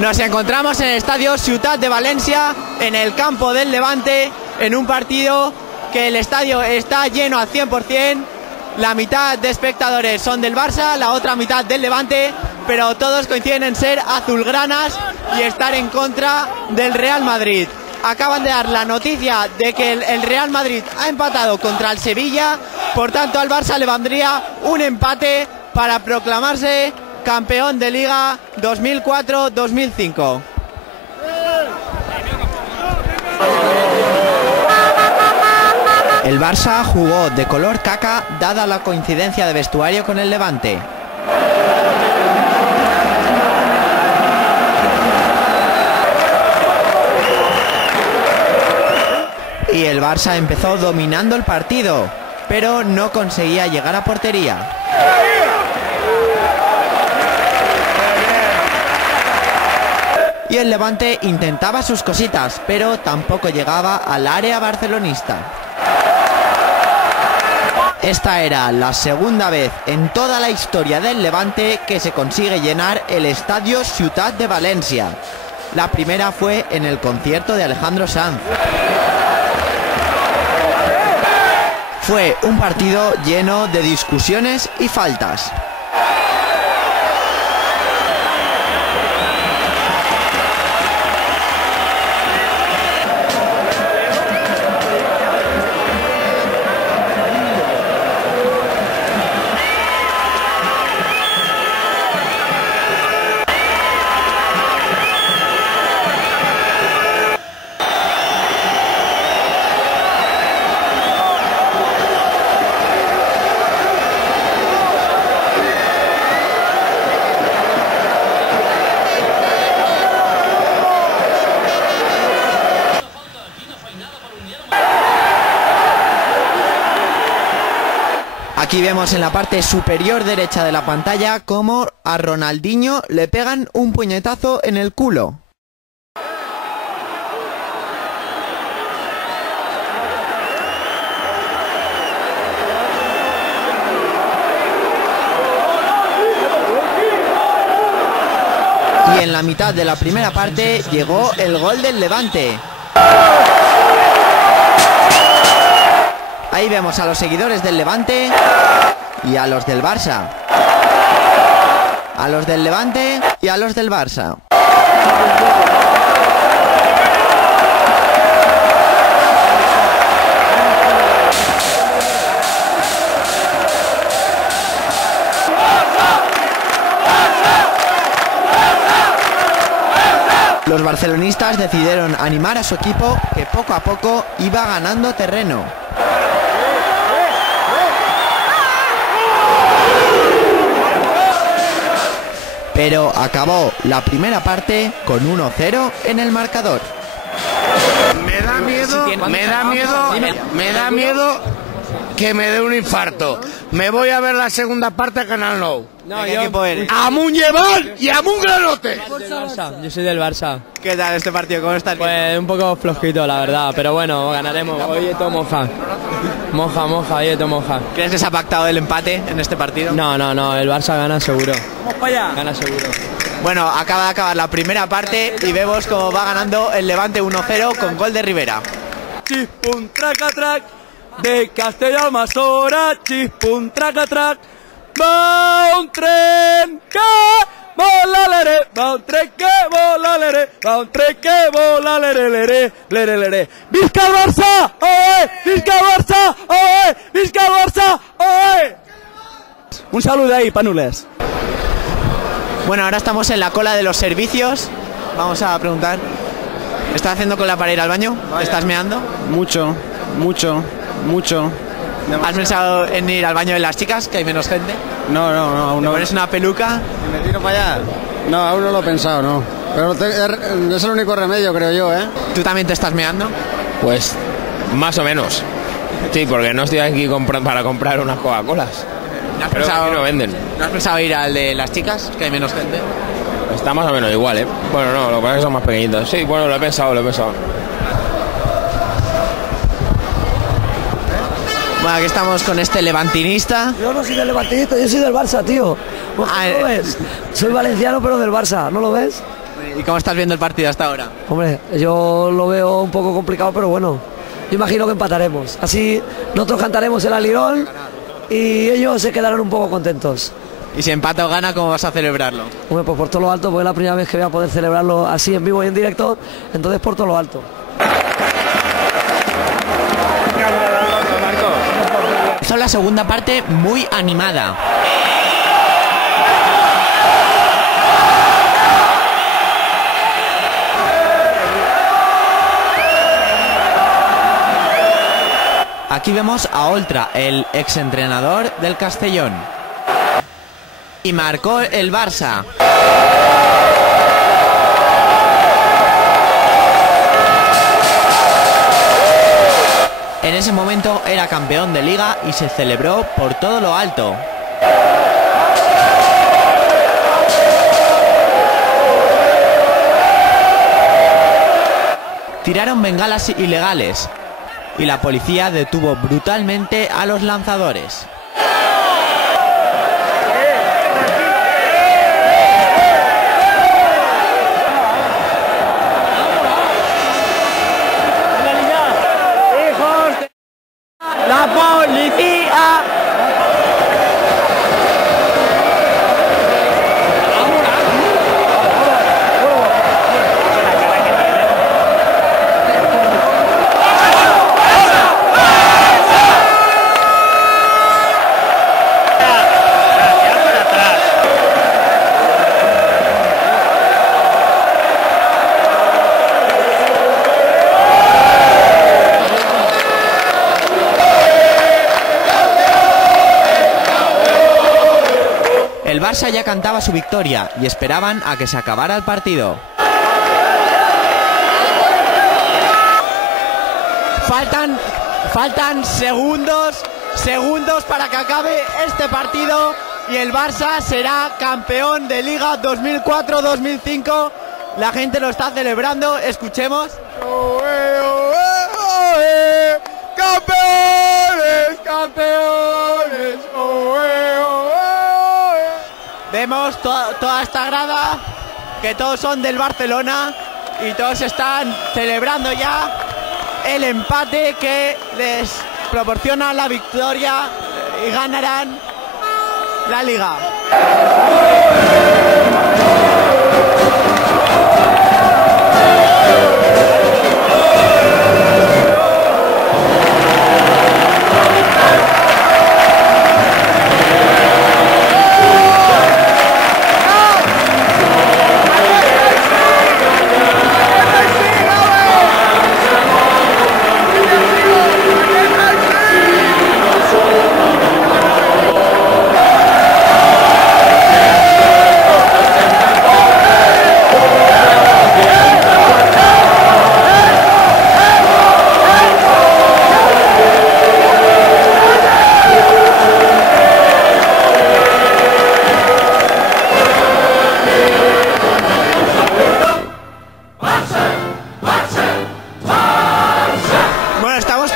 Nos encontramos en el estadio Ciutat de Valencia, en el campo del Levante, en un partido que el estadio está lleno al 100%. La mitad de espectadores son del Barça, la otra mitad del Levante, pero todos coinciden en ser azulgranas y estar en contra del Real Madrid. Acaban de dar la noticia de que el Real Madrid ha empatado contra el Sevilla, por tanto al Barça le valdría un empate para proclamarse campeón de Liga 2004-2005. El Barça jugó de color caca dada la coincidencia de vestuario con el Levante. Y el Barça empezó dominando el partido, pero no conseguía llegar a portería. Y el Levante intentaba sus cositas, pero tampoco llegaba al área barcelonista. Esta era la segunda vez en toda la historia del Levante que se consigue llenar el estadio Ciutat de Valencia. La primera fue en el concierto de Alejandro Sanz. Fue un partido lleno de discusiones y faltas. Aquí vemos en la parte superior derecha de la pantalla cómo a Ronaldinho le pegan un puñetazo en el culo. Y en la mitad de la primera parte llegó el gol del Levante. Ahí vemos a los seguidores del Levante y a los del Barça. A los del Levante y a los del Barça. Los barcelonistas decidieron animar a su equipo, que poco a poco iba ganando terreno. Pero acabó la primera parte con 1-0 en el marcador. Me da miedo que me dé un infarto. Me voy a ver la segunda parte a Canal Nou. No, ¿qué equipo eres? ¡Amun Lleval y Amun Granote! Yo soy del Barça. ¿Qué tal este partido? ¿Cómo estás? Pues un poco flojito, la verdad, pero bueno, ganaremos. Hoy todo moja. Moja, hoy todo moja. ¿Crees que se ha pactado el empate en este partido? No, el Barça gana seguro. ¡Vamos para allá! Gana seguro. Bueno, acaba de acabar la primera parte y vemos cómo va ganando el Levante 1-0 con gol de Rivera. Chispun tracatrac, de Castelló a Masora, chispun tracatrac. Va un tren que vola lere, va un tren que vola lere, va un tren que vola lere, lere. ¡Visca el Barça! ¡Oe! ¡Visca el Barça! ¡Oe! ¡Visca el Barça! ¡Oe! Un saludo ahí, panules. Bueno, ahora estamos en la cola de los servicios. Vamos a preguntar. ¿Estás haciendo cola para ir al baño? ¿Estás meando? Mucho. ¿Has pensado en ir al baño de las chicas, que hay menos gente? No, aún no. ¿Te pones una peluca? ¿Y me tiro para allá? No, aún no lo he pensado, no. Pero es el único remedio, creo yo, ¿eh? ¿Tú también te estás meando? Pues más o menos. Sí, porque no estoy aquí para comprar unas Coca-Colas. Pero aquí no venden. ¿No has pensado ir al de las chicas, que hay menos gente? Está más o menos igual, ¿eh? Bueno, no, lo que pasa es que son más pequeñitos. Sí, bueno, lo he pensado. Bueno, aquí estamos con este levantinista. Yo no soy del levantinista, yo soy del Barça, tío. ¿No lo ves? Soy valenciano pero del Barça, ¿no lo ves? ¿Y cómo estás viendo el partido hasta ahora? Hombre, yo lo veo un poco complicado, pero bueno, yo imagino que empataremos. Así nosotros cantaremos el alirón y ellos se quedarán un poco contentos. Y si empata o gana, ¿cómo vas a celebrarlo? Hombre, pues por todo lo alto, porque es la primera vez que voy a poder celebrarlo así en vivo y en directo, entonces por todo lo alto. Son la segunda parte muy animada. Aquí vemos a Oltra, el exentrenador del Castellón. Y marcó el Barça. En ese momento era campeón de liga y se celebró por todo lo alto. Tiraron bengalas ilegales y la policía detuvo brutalmente a los lanzadores. ¡La policía! El Barça ya cantaba su victoria y esperaban a que se acabara el partido. Faltan segundos para que acabe este partido y el Barça será campeón de Liga 2004-2005. La gente lo está celebrando, escuchemos. ¡Campeones! ¡Campeones! Vemos toda esta grada, que todos son del Barcelona y todos están celebrando ya el empate que les proporciona la victoria y ganarán la Liga.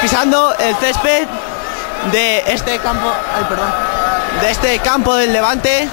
Pisando el césped de este campo, de este campo del Levante.